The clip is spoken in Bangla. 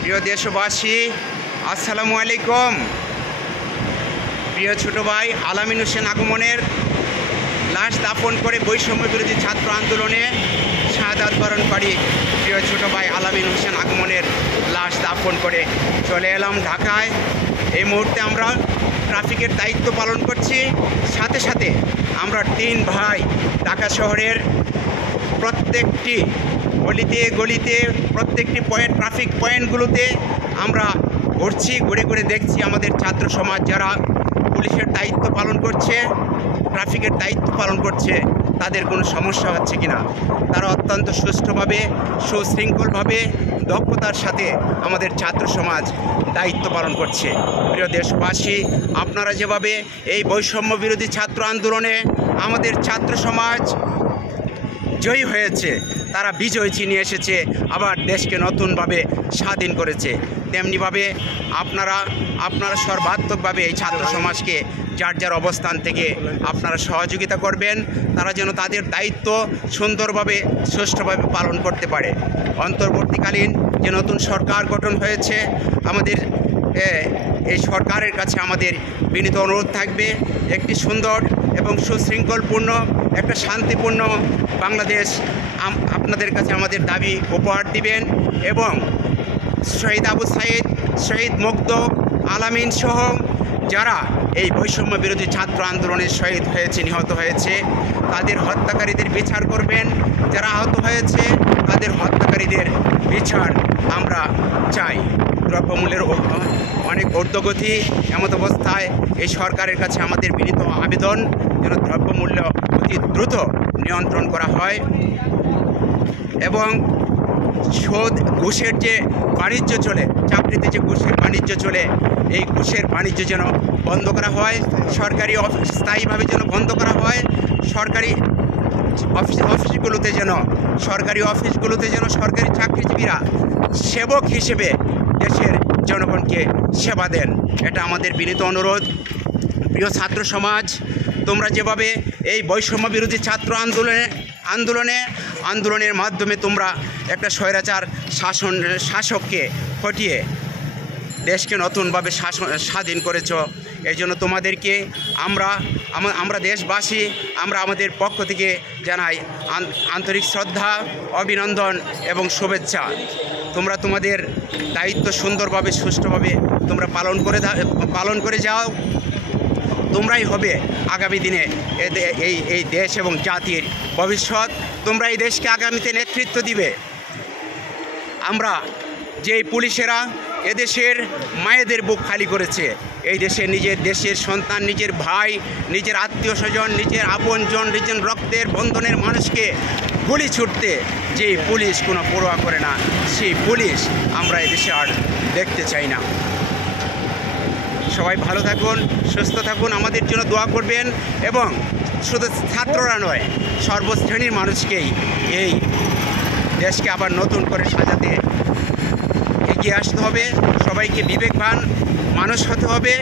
প্রিয় দেশবাসী, আসসালামু আলাইকুম। প্রিয় ছোট ভাই আলামিন হোসেন আগমনের লাশ দাফন করে বৈষম্য বিরোধী ছাত্র আন্দোলনে শাহাদাত বরণকারী প্রিয় ছোট ভাই আলামিন হোসেন আগমনের লাশ দাফন করে চলে এলাম ঢাকায়। এই মুহূর্তে আমরা ট্রাফিকের দায়িত্ব পালন করছি, সাথে সাথে আমরা 3 ভাই ঢাকা শহরের প্রত্যেকটি গলিতে গলিতে প্রত্যেকটি ট্রাফিক পয়েন্টগুলোতে আমরা ঘুরছি, ঘুরে ঘুরে দেখছি আমাদের ছাত্র সমাজ যারা পুলিশের দায়িত্ব পালন করছে, ট্রাফিকের দায়িত্ব পালন করছে, তাদের কোনো সমস্যা হচ্ছে কিনা। তারা অত্যন্ত সুষ্ঠুভাবে সুশৃঙ্খলভাবে দক্ষতার সাথে আমাদের ছাত্র সমাজ দায়িত্ব পালন করছে। প্রিয় দেশবাসী, আপনারা যেভাবে এই বৈষম্য বিরোধী ছাত্র আন্দোলনে আমাদের ছাত্র সমাজ জয়ী হয়েছে, তারা বিজয় চিনিয়ে এসেছে, আবার দেশকে নতুনভাবে স্বাধীন করেছে, তেমনিভাবে আপনারা সর্বাত্মকভাবে এই ছাত্র সমাজকে যার যার অবস্থান থেকে আপনারা সহযোগিতা করবেন, তারা যেন তাদের দায়িত্ব সুন্দরভাবে সুষ্ঠুভাবে পালন করতে পারে। অন্তর্বর্তীকালীন যে নতুন সরকার গঠন হয়েছে, আমাদের এই সরকারের কাছে আমাদের বিনীত অনুরোধ থাকবে, একটি সুন্দর এবং সুশৃঙ্খলপূর্ণ একটা শান্তিপূর্ণ বাংলাদেশ আপনাদের কাছে আমাদের দাবি উপহার দিবেন এবং শহীদ আবু সাইদ, শহীদ মুগ্ধ, আলামিন সহ যারা এই বৈষম্য বিরোধী ছাত্র আন্দোলনে শহীদ হয়েছে, নিহত হয়েছে, তাদের হত্যাকারীদের বিচার করবেন। যারা আহত হয়েছে তাদের হত্যাকারীদের বিচার আমরা চাই। দ্রব্যমূল্যের অনেক ঊর্ধ্বগতি, এমত অবস্থায় এই সরকারের কাছে আমাদের বিনীত আবেদন যেন দ্রব্যমূল্য অতি দ্রুত নিয়ন্ত্রণ করা হয় এবং ঘুষের যে বাণিজ্য চলে, চাকরিতে যে ঘুষের বাণিজ্য চলে, এই ঘুষের বাণিজ্য যেন বন্ধ করা হয়, সরকারি স্থায়ীভাবে যেন বন্ধ করা হয়, সরকারি অফিসগুলোতে যেন সরকারি চাকরিজীবীরা সেবক হিসেবে দেশের জনগণকে সেবা দেন। এটা আমাদের বিনীত অনুরোধ। প্রিয় ছাত্র সমাজ, তোমরা যেভাবে এই বৈষম্য বিরোধী ছাত্র আন্দোলনের মাধ্যমে তোমরা একটা স্বৈরাচার শাসককে হটিয়ে দেশকে নতুনভাবে স্বাধীন করেছ, এই জন্য তোমাদেরকে আমরা দেশবাসী আমরা আমাদের পক্ষ থেকে জানাই আন্তরিক শ্রদ্ধা, অভিনন্দন এবং শুভেচ্ছা। তোমরা তোমাদের দায়িত্ব সুন্দরভাবে সুষ্ঠুভাবে তোমরা পালন করে যাও। তোমরাই হবে আগামী দিনে এই দেশ এবং জাতির ভবিষ্যৎ। তোমরা এই দেশকে আগামীতে নেতৃত্ব দিবে। আমরা যেই পুলিশেরা এদেশের মায়েদের বুক খালি করেছে, এই নিজের দেশের সন্তান, নিজের ভাই, নিজের আত্মীয় স্বজন, নিজের আপনজন, নিজের রক্তের বন্ধনের মানুষকে গুলি ছুটতে যেই পুলিশ কোনো পরোয়া করে না, সেই পুলিশ আমরা এদেশে আর দেখতে চাই না। সবাই ভালো থাকুন, সুস্থ থাকুন, আমাদের জন্য দোয়া করবেন এবং শুধু ছাত্ররা নয়, সর্বশ্রেণীর মানুষকেই এই দেশকে আবার নতুন করে সাজাতে এগিয়ে আসতে হবে। সবাইকে বিবেকবান মানুষ হতে হবে।